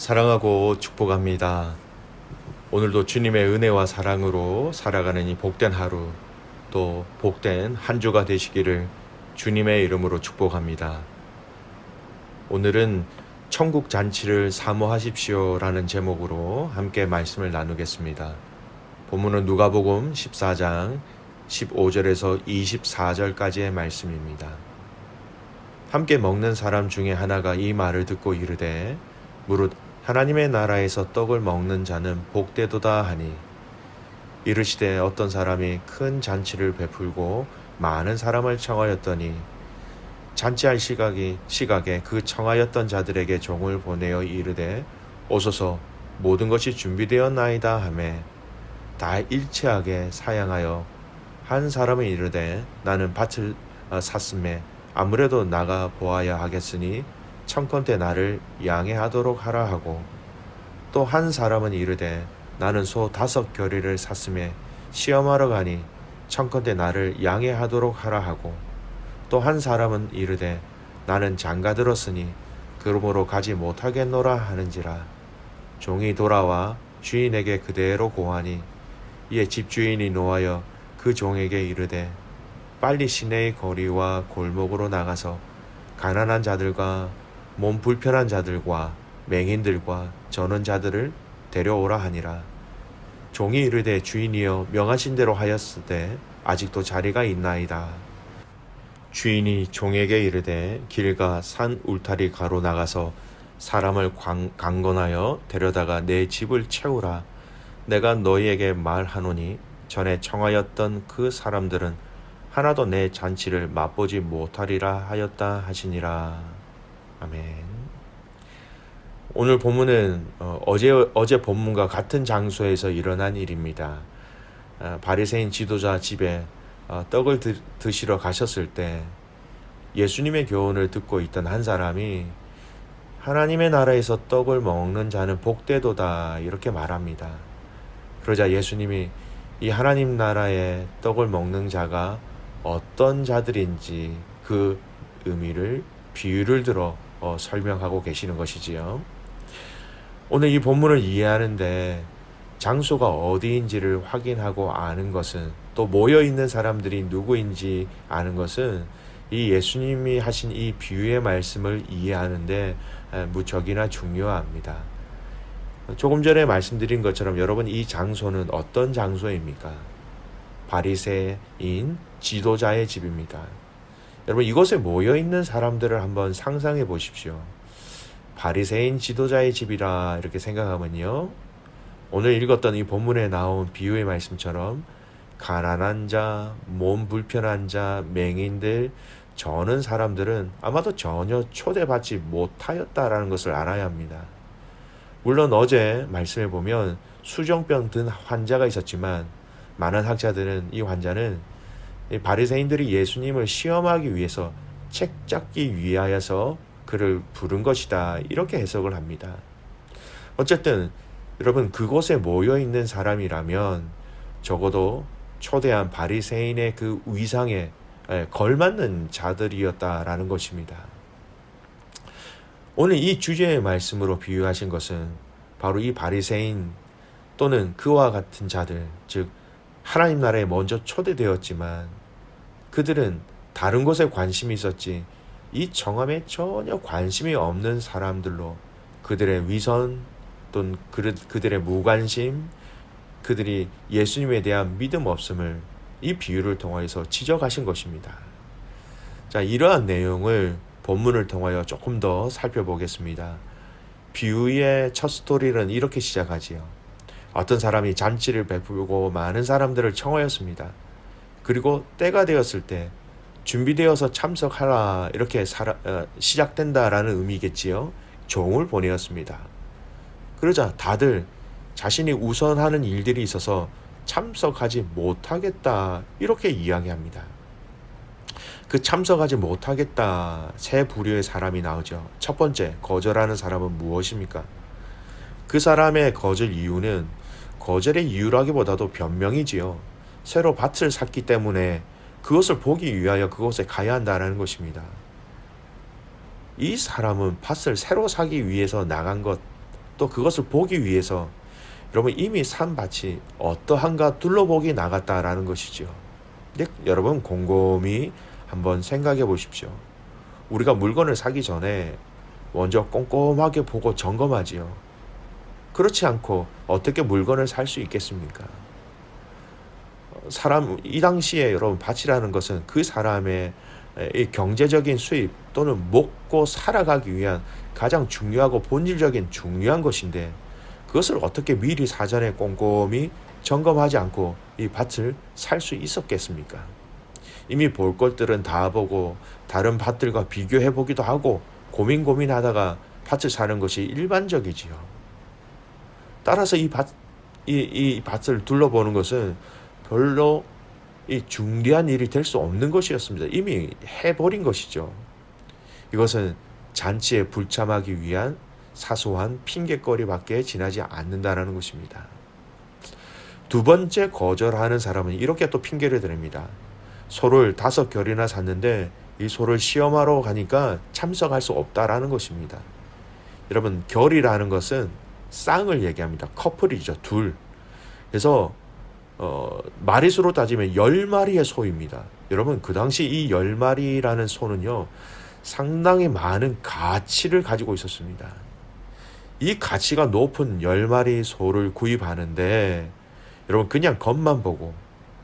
사랑하고 축복합니다. 오늘도 주님의 은혜와 사랑으로 살아가는 이 복된 하루, 또 복된 한 주가 되시기를 주님의 이름으로 축복합니다. 오늘은 천국 잔치를 사모하십시오 라는 제목으로 함께 말씀을 나누겠습니다. 본문은 누가복음 14장 15절에서 24절까지의 말씀입니다. 함께 먹는 사람 중에 하나가 이 말을 듣고 이르되 무릇 하나님의 나라에서 떡을 먹는 자는 복되도다 하니, 이르시되 어떤 사람이 큰 잔치를 베풀고 많은 사람을 청하였더니 잔치할 시각에 그 청하였던 자들에게 종을 보내어 이르되 오소서 모든 것이 준비되었나이다 하매 다 일체하게 사양하여 한 사람은 이르되 나는 밭을 샀음에 아무래도 나가 보아야 하겠으니 청컨대 나를 양해하도록 하라 하고, 또 한 사람은 이르되 나는 소 5 겨리를 샀음에 시험하러 가니 청컨대 나를 양해하도록 하라 하고, 또 한 사람은 이르되 나는 장가 들었으니 그러므로 가지 못하겠노라 하는지라. 종이 돌아와 주인에게 그대로 고하니 이에 집주인이 노하여 그 종에게 이르되 빨리 시내의 거리와 골목으로 나가서 가난한 자들과 몸 불편한 자들과 맹인들과 저는 자들을 데려오라 하니라. 종이 이르되 주인이여 명하신 대로 하였으되 아직도 자리가 있나이다. 주인이 종에게 이르되 길가 산 울타리 가로 나가서 사람을 강건하여 데려다가 내 집을 채우라. 내가 너희에게 말하노니 전에 청하였던 그 사람들은 하나도 내 잔치를 맛보지 못하리라 하였다 하시니라. 아멘. 오늘 본문은 어제 본문과 같은 장소에서 일어난 일입니다. 바리새인 지도자 집에 떡을 드시러 가셨을 때 예수님의 교훈을 듣고 있던 한 사람이 하나님의 나라에서 떡을 먹는 자는 복되도다 이렇게 말합니다. 그러자 예수님이 이 하나님 나라의 떡을 먹는 자가 어떤 자들인지 그 의미를 비유를 들어 설명하고 계시는 것이지요. 오늘 이 본문을 이해하는데 장소가 어디인지를 확인하고 아는 것은, 또 모여있는 사람들이 누구인지 아는 것은 이 예수님이 하신 이 비유의 말씀을 이해하는데 무척이나 중요합니다. 조금 전에 말씀드린 것처럼 여러분, 이 장소는 어떤 장소입니까? 바리새인 지도자의 집입니다. 여러분, 이곳에 모여있는 사람들을 한번 상상해 보십시오. 바리새인 지도자의 집이라 이렇게 생각하면요, 오늘 읽었던 이 본문에 나온 비유의 말씀처럼 가난한 자, 몸 불편한 자, 맹인들, 저는 사람들은 아마도 전혀 초대받지 못하였다라는 것을 알아야 합니다. 물론 어제 말씀해 보면 수정병 든 환자가 있었지만 많은 학자들은 이 환자는 바리새인들이 예수님을 시험하기 위해서 책 잡기 위하여서 그를 부른 것이다 이렇게 해석을 합니다. 어쨌든 여러분, 그곳에 모여있는 사람이라면 적어도 초대한 바리새인의 그 위상에 걸맞는 자들이었다라는 것입니다. 오늘 이 주제의 말씀으로 비유하신 것은 바로 이 바리새인 또는 그와 같은 자들, 즉 하나님 나라에 먼저 초대되었지만 그들은 다른 곳에 관심이 있었지 이 정함에 전혀 관심이 없는 사람들로 그들의 위선 또는 그들의 무관심, 그들이 예수님에 대한 믿음 없음을 이 비유를 통하여서 지적하신 것입니다. 자, 이러한 내용을 본문을 통하여 조금 더 살펴보겠습니다. 비유의 첫 스토리는 이렇게 시작하지요. 어떤 사람이 잔치를 베풀고 많은 사람들을 청하였습니다. 그리고 때가 되었을 때 준비되어서 참석하라 이렇게 시작된다라는 의미겠지요. 종을 보내었습니다. 그러자 다들 자신이 우선하는 일들이 있어서 참석하지 못하겠다 이렇게 이야기합니다. 그 참석하지 못하겠다, 세 부류의 사람이 나오죠. 첫 번째, 거절하는 사람은 무엇입니까? 그 사람의 거절 이유는 거절의 이유라기보다도 변명이지요. 새로 밭을 샀기 때문에 그것을 보기 위하여 그곳에 가야 한다는 것입니다. 이 사람은 밭을 새로 사기 위해서 나간 것 또 그것을 보기 위해서 여러분 이미 산 밭이 어떠한가 둘러보기 나갔다라는 것이죠. 여러분 곰곰이 한번 생각해 보십시오. 우리가 물건을 사기 전에 먼저 꼼꼼하게 보고 점검하지요. 그렇지 않고 어떻게 물건을 살 수 있겠습니까? 이 당시에 여러분 밭이라는 것은 그 사람의 이 경제적인 수입 또는 먹고 살아가기 위한 가장 중요하고 본질적인 중요한 것인데, 그것을 어떻게 미리 사전에 꼼꼼히 점검하지 않고 이 밭을 살 수 있었겠습니까? 이미 볼 것들은 다 보고 다른 밭들과 비교해 보기도 하고 고민하다가 밭을 사는 것이 일반적이지요. 따라서 이 밭을 둘러보는 것은 별로 이 중대한 일이 될 수 없는 것이었습니다. 이미 해버린 것이죠. 이것은 잔치에 불참하기 위한 사소한 핑계거리밖에 지나지 않는다는 것입니다. 두 번째 거절하는 사람은 이렇게 또 핑계를 드립니다. 소를 5결이나 샀는데 이 소를 시험하러 가니까 참석할 수 없다라는 것입니다. 여러분, 결이라는 것은 쌍을 얘기합니다. 커플이죠. 둘. 그래서 마리수로 따지면 10마리의 소입니다. 여러분, 그 당시 이 10마리라는 소는요, 상당히 많은 가치를 가지고 있었습니다. 이 가치가 높은 10마리 소를 구입하는데 여러분, 그냥 겉만 보고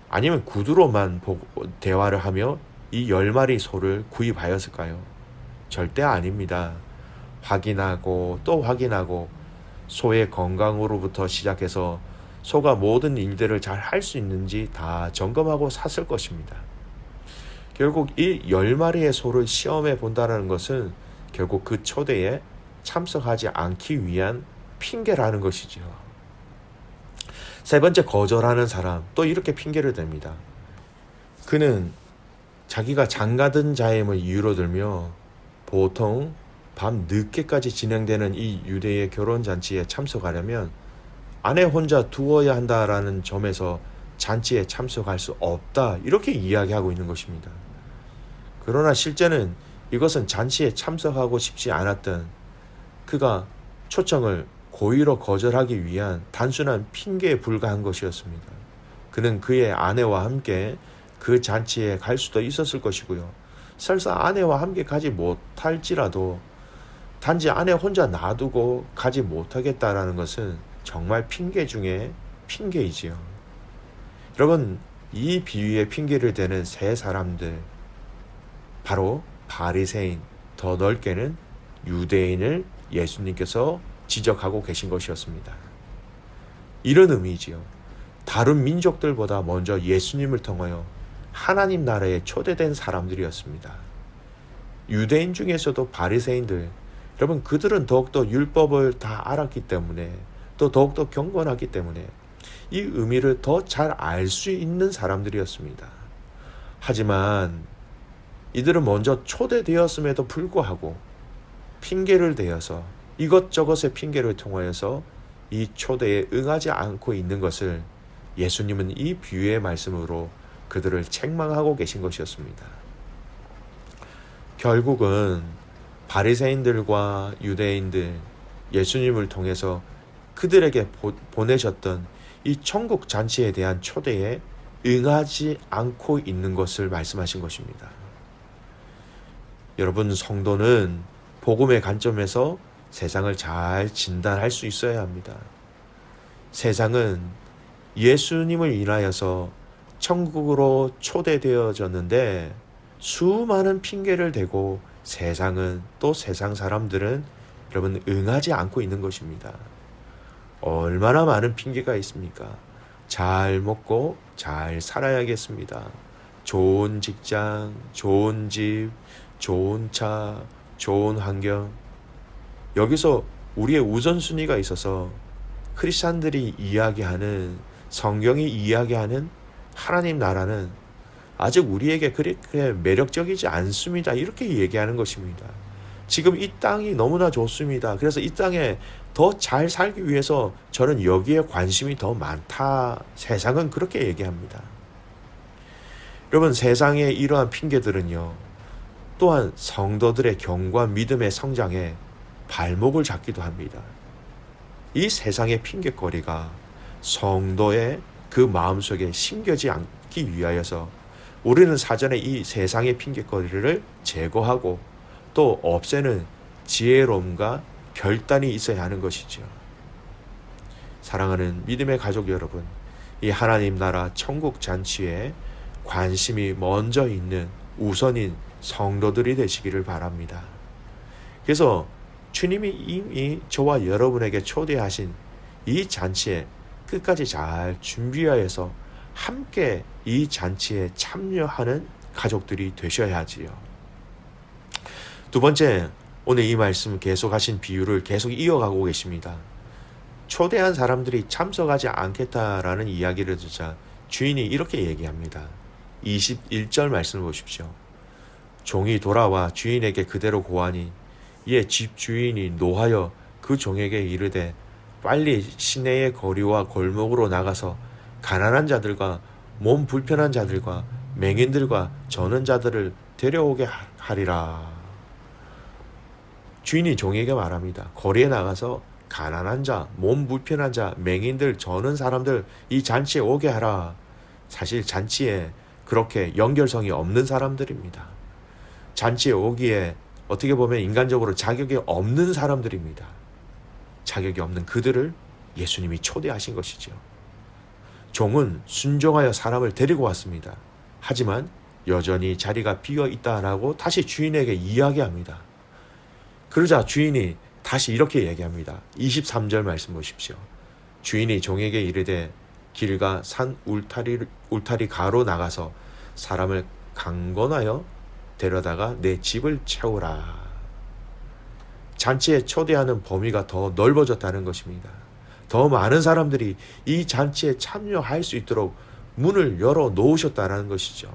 아니면 구두로만 보고 대화를 하며 이 10마리 소를 구입하였을까요? 절대 아닙니다. 확인하고 또 확인하고 소의 건강으로부터 시작해서 소가 모든 일들을 잘 할 수 있는지 다 점검하고 샀을 것입니다. 결국 이 10마리의 소를 시험해 본다는 것은 결국 그 초대에 참석하지 않기 위한 핑계라는 것이지요. 세 번째, 거절하는 사람, 또 이렇게 핑계를 댑니다. 그는 자기가 장가든 자임을 이유로 들며 보통 밤 늦게까지 진행되는 이 유대의 결혼잔치에 참석하려면 아내 혼자 두어야 한다라는 점에서 잔치에 참석할 수 없다, 이렇게 이야기하고 있는 것입니다. 그러나 실제는 이것은 잔치에 참석하고 싶지 않았던 그가 초청을 고의로 거절하기 위한 단순한 핑계에 불과한 것이었습니다. 그는 그의 아내와 함께 그 잔치에 갈 수도 있었을 것이고요. 설사 아내와 함께 가지 못할지라도 단지 아내 혼자 놔두고 가지 못하겠다라는 것은 정말 핑계 중에 핑계이지요. 여러분, 이 비유의 핑계를 대는 세 사람들, 바로 바리새인, 더 넓게는 유대인을 예수님께서 지적하고 계신 것이었습니다. 이런 의미지요. 다른 민족들보다 먼저 예수님을 통하여 하나님 나라에 초대된 사람들이었습니다. 유대인 중에서도 바리새인들, 여러분, 그들은 더욱더 율법을 다 알았기 때문에, 또 더욱더 경건하기 때문에 이 의미를 더 잘 알 수 있는 사람들이었습니다. 하지만 이들은 먼저 초대되었음에도 불구하고 핑계를 대어서 이것저것의 핑계를 통하여서 이 초대에 응하지 않고 있는 것을 예수님은 이 비유의 말씀으로 그들을 책망하고 계신 것이었습니다. 결국은 바리새인들과 유대인들, 예수님을 통해서 그들에게 보내셨던 이 천국 잔치에 대한 초대에 응하지 않고 있는 것을 말씀하신 것입니다. 여러분, 성도는 복음의 관점에서 세상을 잘 진단할 수 있어야 합니다. 세상은 예수님을 인하여서 천국으로 초대되어졌는데 수많은 핑계를 대고 세상은, 또 세상 사람들은 여러분 응하지 않고 있는 것입니다. 얼마나 많은 핑계가 있습니까? 잘 먹고 잘 살아야겠습니다. 좋은 직장, 좋은 집, 좋은 차, 좋은 환경. 여기서 우리의 우선순위가 있어서 크리스찬들이 이야기하는, 성경이 이야기하는 하나님 나라는 아직 우리에게 그렇게 매력적이지 않습니다, 이렇게 얘기하는 것입니다. 지금 이 땅이 너무나 좋습니다. 그래서 이 땅에 더 잘 살기 위해서 저는 여기에 관심이 더 많다. 세상은 그렇게 얘기합니다. 여러분, 세상의 이러한 핑계들은요, 또한 성도들의 경과 믿음의 성장에 발목을 잡기도 합니다. 이 세상의 핑곗거리가 성도의 그 마음속에 심겨지 않기 위하여서 우리는 사전에 이 세상의 핑곗거리를 제거하고 또 없애는 지혜로움과 결단이 있어야 하는 것이죠. 사랑하는 믿음의 가족 여러분, 이 하나님 나라 천국 잔치에 관심이 먼저 있는 우선인 성도들이 되시기를 바랍니다. 그래서 주님이 이미 저와 여러분에게 초대하신 이 잔치에 끝까지 잘 준비하여서 함께 이 잔치에 참여하는 가족들이 되셔야 하지요. 두 번째, 오늘 이 말씀 계속하신 비유를 계속 이어가고 계십니다. 초대한 사람들이 참석하지 않겠다라는 이야기를 듣자 주인이 이렇게 얘기합니다. 21절 말씀을 보십시오. 종이 돌아와 주인에게 그대로 고하니 이에 집 주인이 노하여 그 종에게 이르되 빨리 시내의 거리와 골목으로 나가서 가난한 자들과 몸 불편한 자들과 맹인들과 저는 자들을 데려오게 하리라. 주인이 종에게 말합니다. 거리에 나가서 가난한 자, 몸 불편한 자, 맹인들, 저는 사람들 이 잔치에 오게 하라. 사실 잔치에 그렇게 연결성이 없는 사람들입니다. 잔치에 오기에 어떻게 보면 인간적으로 자격이 없는 사람들입니다. 자격이 없는 그들을 예수님이 초대하신 것이죠. 종은 순종하여 사람을 데리고 왔습니다. 하지만 여전히 자리가 비어 있다라고 다시 주인에게 이야기합니다. 그러자 주인이 다시 이렇게 얘기합니다. 23절 말씀 보십시오. 주인이 종에게 이르되 길과 산 울타리 가로 나가서 사람을 강권하여 데려다가 내 집을 채우라. 잔치에 초대하는 범위가 더 넓어졌다는 것입니다. 더 많은 사람들이 이 잔치에 참여할 수 있도록 문을 열어 놓으셨다는 것이죠.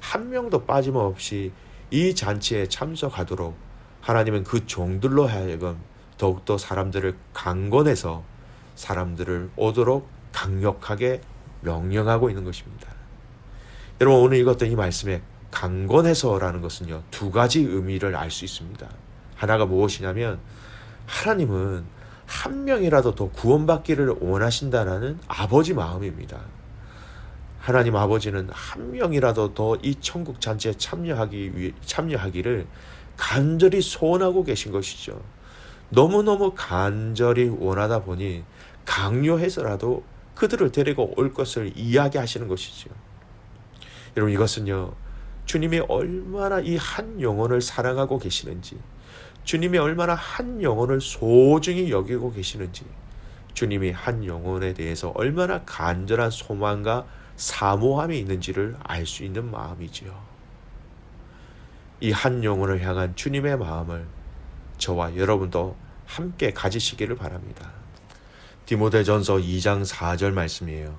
한 명도 빠짐없이 이 잔치에 참석하도록 하나님은 그 종들로 하여금 더욱더 사람들을 강권해서 사람들을 오도록 강력하게 명령하고 있는 것입니다. 여러분, 오늘 읽었던 이 말씀에 강권해서라는 것은요, 두 가지 의미를 알 수 있습니다. 하나가 무엇이냐면 하나님은 한 명이라도 더 구원받기를 원하신다는 아버지 마음입니다. 하나님 아버지는 한 명이라도 더 이 천국 잔치에 참여하기를 간절히 소원하고 계신 것이죠. 너무너무 간절히 원하다 보니 강요해서라도 그들을 데리고 올 것을 이야기하시는 것이죠. 여러분, 이것은요, 주님이 얼마나 이 한 영혼을 사랑하고 계시는지, 주님이 얼마나 한 영혼을 소중히 여기고 계시는지, 주님이 한 영혼에 대해서 얼마나 간절한 소망과 사모함이 있는지를 알 수 있는 마음이지요. 이 한 영혼을 향한 주님의 마음을 저와 여러분도 함께 가지시기를 바랍니다. 디모데전서 2장 4절 말씀이에요.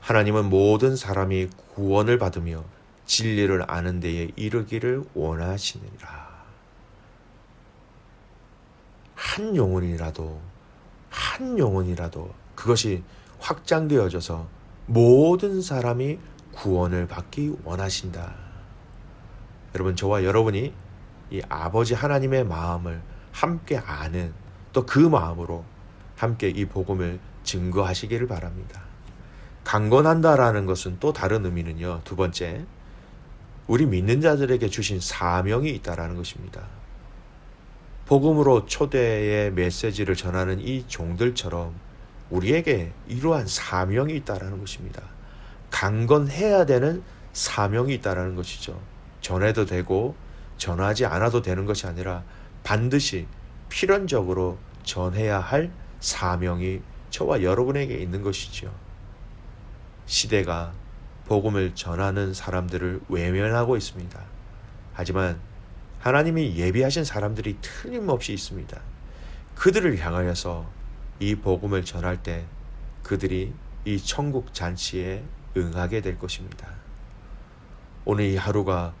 하나님은 모든 사람이 구원을 받으며 진리를 아는 데에 이르기를 원하시느니라. 한 영혼이라도 그것이 확장되어져서 모든 사람이 구원을 받기 원하신다. 여러분, 저와 여러분이 이 아버지 하나님의 마음을 함께 아는, 또 그 마음으로 함께 이 복음을 증거하시기를 바랍니다. 강권한다라는 것은 또 다른 의미는요, 두 번째, 우리 믿는 자들에게 주신 사명이 있다라는 것입니다. 복음으로 초대의 메시지를 전하는 이 종들처럼 우리에게 이러한 사명이 있다라는 것입니다. 강건해야 되는 사명이 있다라는 것이죠. 전해도 되고 전하지 않아도 되는 것이 아니라 반드시 필연적으로 전해야 할 사명이 저와 여러분에게 있는 것이죠. 시대가 복음을 전하는 사람들을 외면하고 있습니다. 하지만 하나님이 예비하신 사람들이 틀림없이 있습니다. 그들을 향하여서 이 복음을 전할 때 그들이 이 천국 잔치에 응하게 될 것입니다. 오늘 이 하루가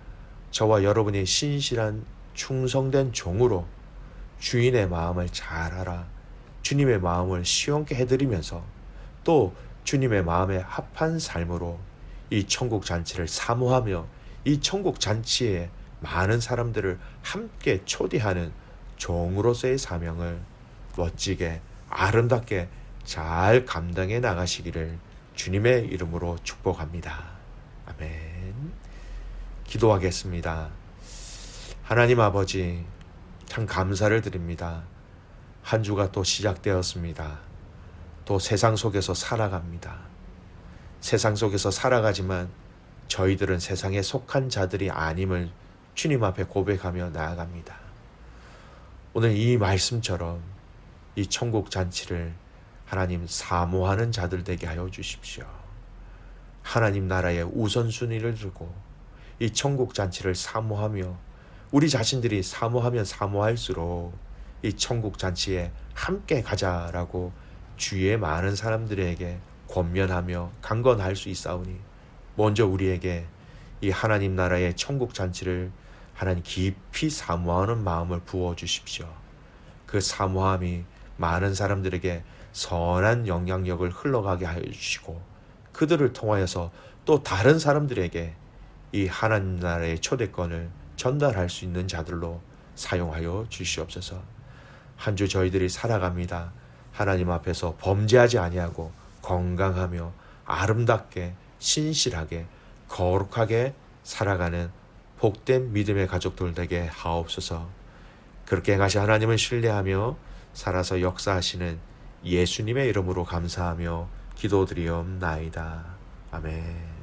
저와 여러분의 신실한 충성된 종으로 주인의 마음을 잘 알아 주님의 마음을 시원케 해드리면서 또 주님의 마음에 합한 삶으로 이 천국 잔치를 사모하며 이 천국 잔치에 많은 사람들을 함께 초대하는 종으로서의 사명을 멋지게 아름답게 잘 감당해 나가시기를 주님의 이름으로 축복합니다. 아멘. 기도하겠습니다. 하나님 아버지, 참 감사를 드립니다. 한 주가 또 시작되었습니다. 또 세상 속에서 살아갑니다. 세상 속에서 살아가지만 저희들은 세상에 속한 자들이 아님을 주님 앞에 고백하며 나아갑니다. 오늘 이 말씀처럼 이 천국 잔치를 하나님 사모하는 자들 되게 하여 주십시오. 하나님 나라의 우선순위를 두고 이 천국 잔치를 사모하며 우리 자신들이 사모하면 사모할수록 이 천국 잔치에 함께 가자라고 주위의 많은 사람들에게 권면하며 강건할 수 있사오니 먼저 우리에게 이 하나님 나라의 천국 잔치를 하나님 깊이 사모하는 마음을 부어주십시오. 그 사모함이 많은 사람들에게 선한 영향력을 흘러가게 하여 주시고 그들을 통하여서 또 다른 사람들에게 이 하나님 나라의 초대권을 전달할 수 있는 자들로 사용하여 주시옵소서. 한 주 저희들이 살아갑니다. 하나님 앞에서 범죄하지 아니하고 건강하며 아름답게 신실하게 거룩하게 살아가는 복된 믿음의 가족들 되게 하옵소서. 그렇게 행하시 하나님을 신뢰하며 살아서 역사하시는 예수님의 이름으로 감사하며 기도드리옵나이다. 아멘.